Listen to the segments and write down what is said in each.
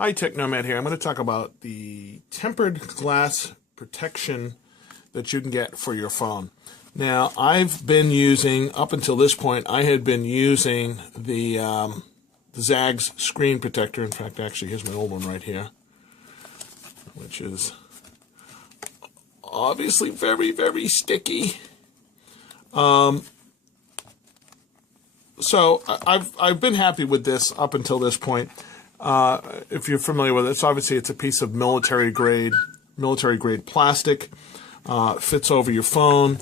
Hi, TechNomad here. I'm going to talk about the tempered glass protection that you can get for your phone. Now, I've been using, up until this point, I had been using the Zag's screen protector. In fact, actually, here's my old one right here, which is obviously very, very sticky. So I've been happy with this up until this point. If you're familiar with it, it's a piece of military grade plastic. Fits over your phone.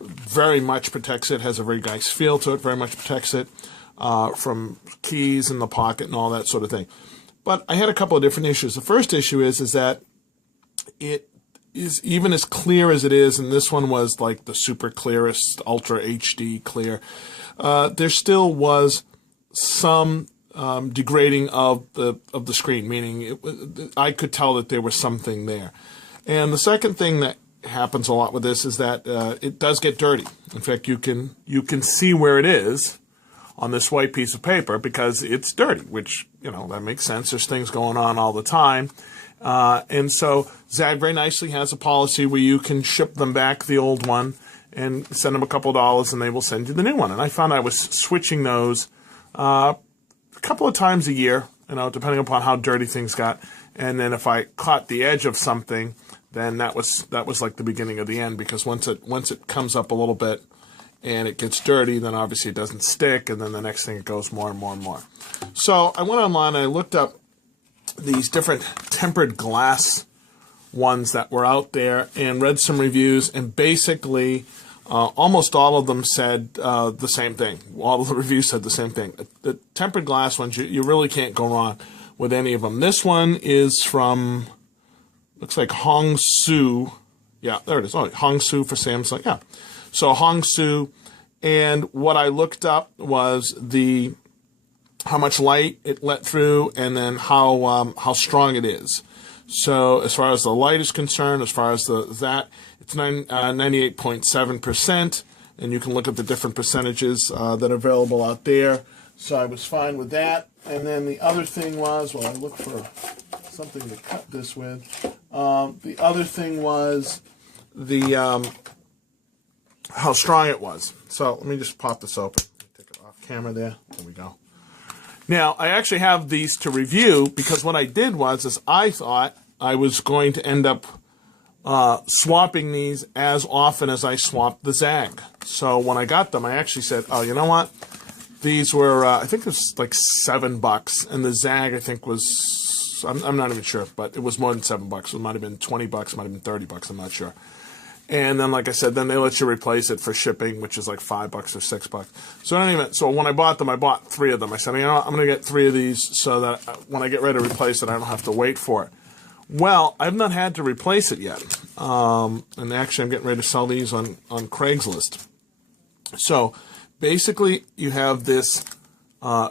Very much protects it. Has a very nice feel to it. Very much protects it from keys in the pocket and all that sort of thing. But I had a couple of different issues. The first issue is that it is, even as clear as it is, and this one was like the super clearest, ultra HD clear, there still was some degrading of the screen, meaning I could tell that there was something there. And the second thing that happens a lot with this is that it does get dirty. In fact, you can see where it is on this white piece of paper because it's dirty, which, that makes sense. There's things going on all the time. And so Zag very nicely has a policy where you can ship them back the old one and send them a couple of dollars and they will send you the new one. And I found I was switching those a couple of times a year, depending upon how dirty things got. And then if I caught the edge of something, then that was like the beginning of the end, because once it comes up a little bit and it gets dirty, then obviously it doesn't stick, and then the next thing it goes more and more and more. So I went online and I looked up these different tempered glass ones that were out there and read some reviews, and basically almost all of them said the same thing. All of the reviews said the same thing. The tempered glass ones, you really can't go wrong with any of them. This one is from, looks like Hongsu. Yeah, there it is. Oh, Hongsu for Samsung. Yeah. So Hongsu, and what I looked up was how much light it let through, and then how strong it is. So as far as the light is concerned, as far as it's 98.7%, and you can look at the different percentages that are available out there. So I was fine with that. And then the other thing was, I looked for something to cut this with. The other thing was how strong it was. So let me just pop this open. Take it off camera there. There we go. Now, I actually have these to review because what I did was I thought I was going to end up swapping these as often as I swapped the Zag. So when I got them, I actually said, oh, you know what? These were, I think it was like $7, and the Zag, I think, was, I'm not even sure, but it was more than $7. It might have been $20, it might have been $30, I'm not sure. And then, like I said, then they let you replace it for shipping, which is like $5 or $6. So when I bought them, I bought 3 of them. I said, I'm going to get 3 of these so that when I get ready to replace it, I don't have to wait for it. Well, I've not had to replace it yet. And actually, I'm getting ready to sell these on Craigslist. So basically, you have this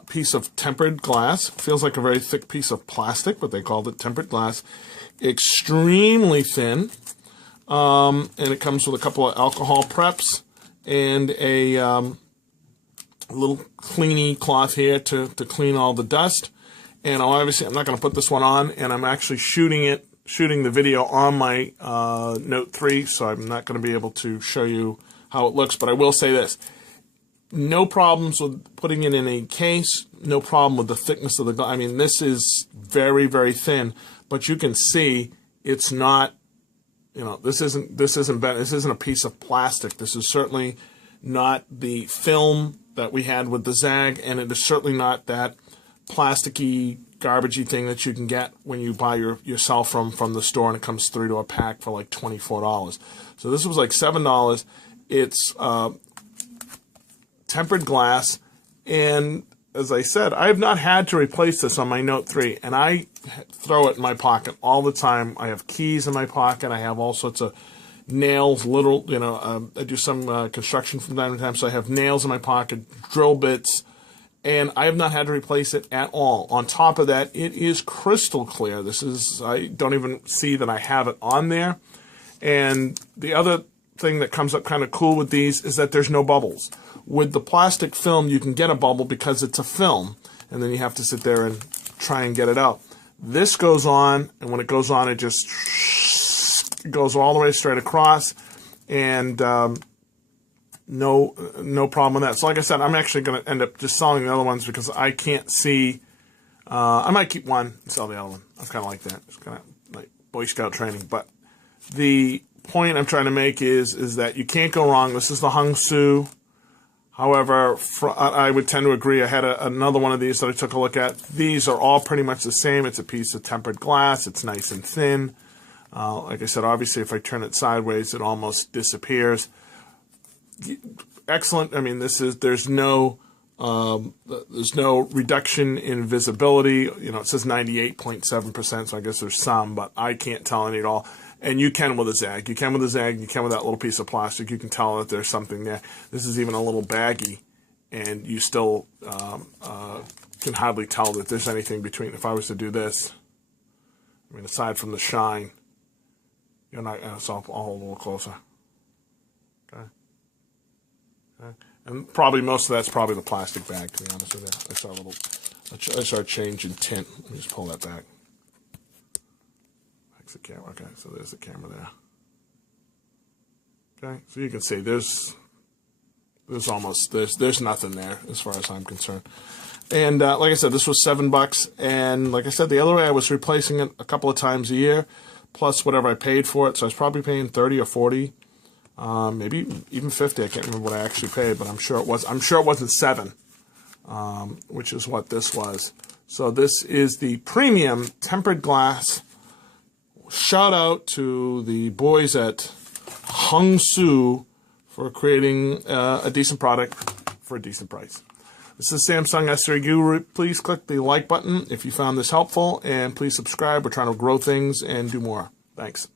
piece of tempered glass. Feels like a very thick piece of plastic, but they called it tempered glass. Extremely thin. And it comes with a couple of alcohol preps and a little cleaning cloth here to clean all the dust. And obviously, I'm not going to put this one on, and I'm actually shooting the video on my Note 3, so I'm not going to be able to show you how it looks. But I will say this. No problems with putting it in a case. No problem with the thickness of the glass. I mean, this is very, very thin, but you can see it's not, this isn't a piece of plastic. This is certainly not the film that we had with the Zag, and it is certainly not that plasticky, garbagey thing that you can get when you buy yourself from the store and it comes through to a pack for like $24. So this was like $7. It's tempered glass, and as I said, I have not had to replace this on my Note 3, and I throw it in my pocket all the time. I have keys in my pocket. I have all sorts of nails, I do some construction from time to time, so I have nails in my pocket, drill bits, and I have not had to replace it at all. On top of that, it is crystal clear. I don't even see that I have it on there. And the other thing that comes up kind of cool with these is that there's no bubbles. With the plastic film, you can get a bubble because it's a film, and then you have to sit there and try and get it out. This goes on, and when it goes on, it just goes all the way straight across, and no problem with that. So like I said, I'm actually going to end up just selling the other ones because I can't see. I might keep one and sell the other one. I'm kind of like that. It's kind of like Boy Scout training. But the point I'm trying to make is that you can't go wrong. This is the Hung Soo. However, I would tend to agree. I had another one of these that I took a look at. These are all pretty much the same. It's a piece of tempered glass. It's nice and thin. Like I said, obviously, if I turn it sideways, it almost disappears. Excellent. I mean, there's no reduction in visibility. You know, it says 98.7%, so I guess there's some, but I can't tell any at all. And you can with a zag. You can with a zag. You can with that little piece of plastic. You can tell that there's something there. This is even a little baggy, and you still can hardly tell that there's anything between. If I was to do this, I mean, aside from the shine, you're not. So I'll hold a little closer. Okay. And probably most of that's probably the plastic bag, to be honest with you. I saw a change in tint. Let me just pull that back. That's the camera. Okay, so there's the camera there. Okay, so you can see there's nothing there as far as I'm concerned. And like I said, this was $7, and like I said, the other way I was replacing it a couple of times a year, plus whatever I paid for it. So I was probably paying 30 or 40. Maybe even 50. I can't remember what I actually paid, but I'm sure it wasn't 7, which is what this was. So this is the premium tempered glass. Shout out to the boys at Hung Soo for creating a decent product for a decent price. This is Samsung S3 Guru. Please click the like button if you found this helpful, and please subscribe. We're trying to grow things and do more. Thanks.